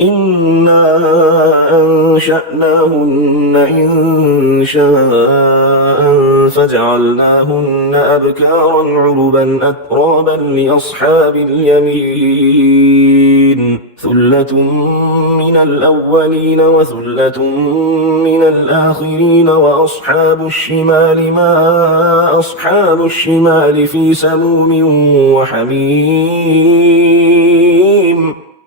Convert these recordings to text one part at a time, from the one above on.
إنا أنشأناهن إنشاء فجعلناهن أبكارا عربا أترابا لأصحاب اليمين ثلة من الأولين وثلة من الآخرين وأصحاب الشمال ما أصحاب الشمال في سموم وحميم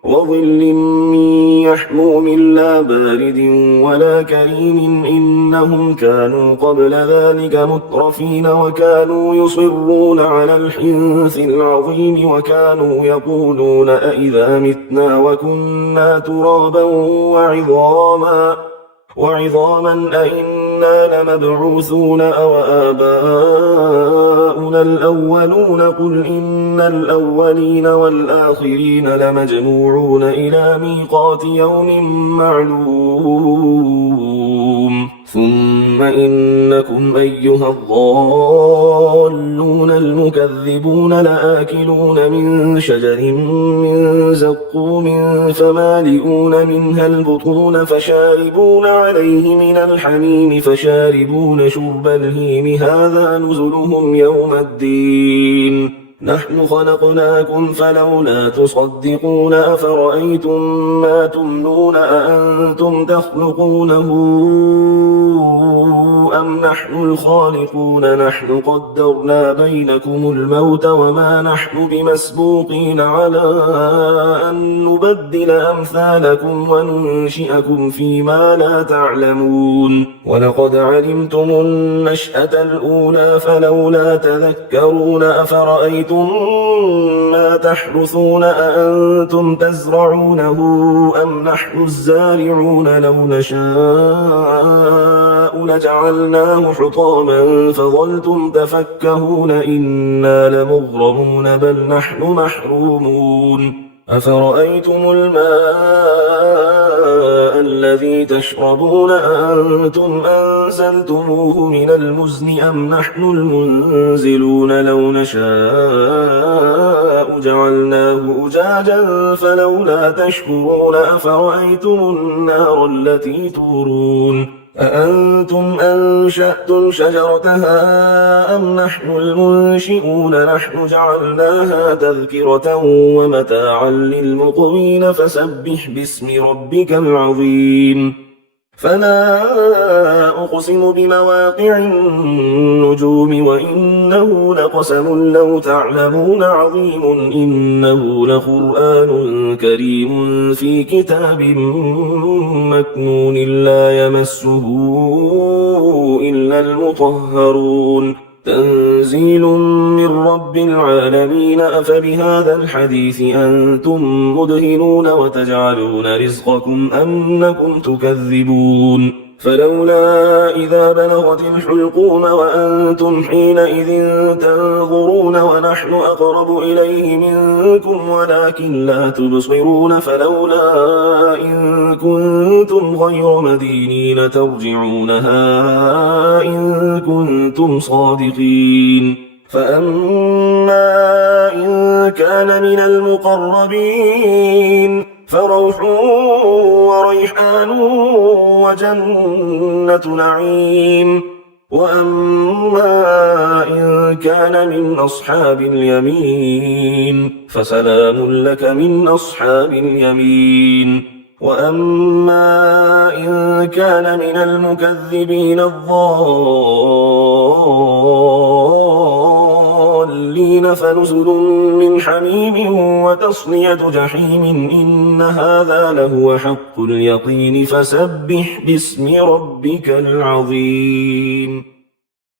وظل من يحموم لا بارد ولا كريم إنهم كانوا قبل ذلك مترفين وكانوا يصرون على الحنث العظيم وكانوا يقولون أئذا متنا وكنا ترابا وعظاما أئنا لمبعوثون أو آباؤنا الأولون قل إن الأولين والآخرين لمجموعون إلى ميقات يوم معلوم ثم إنكم أيها الضالون المكذبون لآكلون من شجر من زقوم فمالئون منها البطون فشاربون عليه من الحميم فشاربون شرب الهيم هذا نزلهم يوم الدين نحن خلقناكم فلولا تصدقون أفرأيتم ما تمنون أأنتم تخلقونه أم نحن الخالقون نحن قدرنا بينكم الموت وما نحن بمسبوقين على أن نبدل أمثالكم وننشئكم فيما لا تعلمون ولقد علمتم النشأة الأولى فلولا تذكرون أفرأيتم ما تحرثون أأنتم تزرعونه أم نحن الزارعون لو نشاء لجعلناه حطاما فظلتم تفكهون إنا لمغرمون بل نحن محرومون أفرأيتم الماء الذي تشربون أأنتم أنزلتموه من المزن أم نحن المنزلون لو نشاء جعلناه أجاجا فلولا تشكرون أفرأيتم النار التي تورون أأنتم أنشأتم شجرتها أم نحن المنشئون نحن جعلناها تذكرة ومتاعا للمقوين فسبح باسم ربك العظيم فلا أقسم بمواقع النجوم وإنه لقسم لو تعلمون عظيم إنه لقرآن كريم في كتاب مكنون لا يمسه إلا المطهرون تنزيل من رب العالمين أفبهذا الحديث أنتم مدهنون وتجعلون رزقكم أنكم تكذبون فلولا إذا بلغت الحلقوم وأنتم حينئذ تنظرون ونحن أقرب إليه منكم ولكن لا تبصرون فلولا إن كنتم غير مدينين ترجعونها إن كنتم صادقين فأما إن كان من المقربين فروح وريحان وجنة نعيم وأما إن كان من أصحاب اليمين فسلام لك من أصحاب اليمين وأما إن كان من المكذبين الضالين فنزل من حميم وتصلية جحيم إن هذا لهو حق اليقين فسبح باسم ربك العظيم